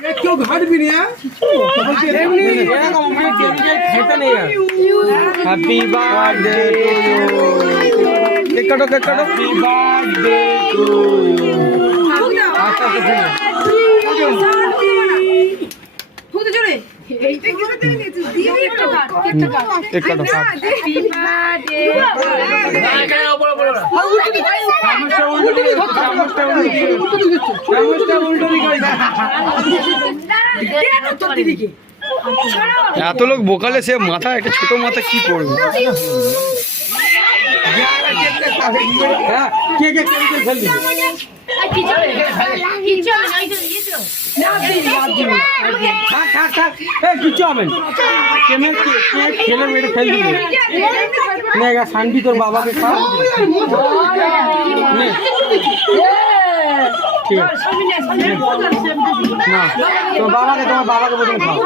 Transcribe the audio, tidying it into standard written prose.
क्यों घाट भी नहीं है? हैप्पी बर्थडे केक काटो हैप्पी बर्थडे टू केक काटो এত লোক বোকালে সে মাথা একটা ছোট মাথা কি করবে কিছু হবে খেলে মেরে ফেল দিবে শান্তি তোর বাবাকে খাওয়া ঠিক আছে না তোমার বাবাকে প্রথমে খাও